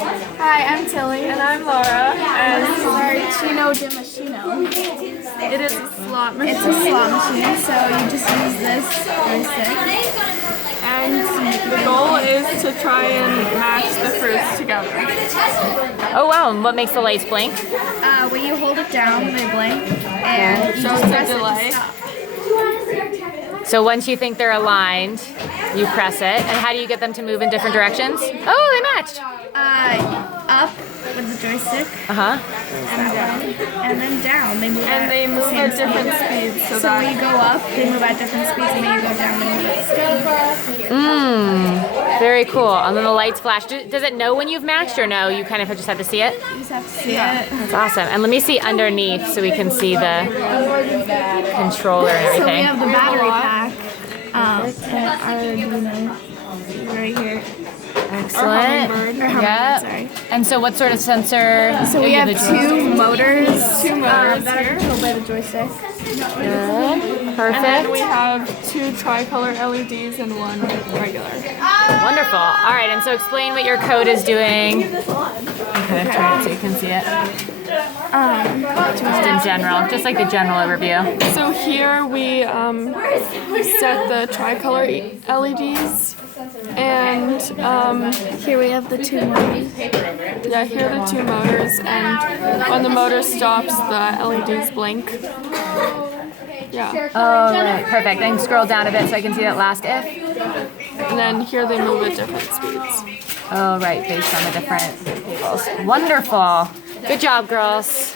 Hi, I'm Tilly. And I'm Laura. And this is our Chino de Machino. It is a slot machine. It's a slot machine, so you just use this joystick. And the goal is to try and match the fruits together. Oh wow, and what makes the lights blink? When you hold it down, they blink, and you Shows just the press it delay. to stop. So once you think they're aligned, you press it. And how do you get them to move in different directions? Oh, they matched. Up with the joystick, Uh-huh. and then down. They move And they move at different speeds. So So when that you go up, they move at different speeds, and when you go down, they move at Very cool. And then the lights flash. Does it know when you've matched or no? You kind of just have to see it? You just have to see it. That's awesome. And let me see underneath so we can see the controller and So we everything. have the battery pack, and Arduino right here. Excellent. Hummingbird. Or Hummingbird, Yep. sorry. And so what sort of sensor? So we have two motors, motors that are here. controlled by the joystick. Good. And then Perfect. we have 2 tricolor LEDs and 1 regular. Wonderful. All right, and so explain what your code is doing. Okay, try it so you can see it. Just in general, just like the general overview. So here we set the tricolor LEDs. And Here we have the two motors. yeah, here are the 2 motors. And when the motor stops, the LEDs blink. Yeah. Oh, right. Perfect. Then scroll down a bit so I can see that last if. And then here they move at different speeds. Oh, right, based on the different cables. Wonderful. Good job, girls.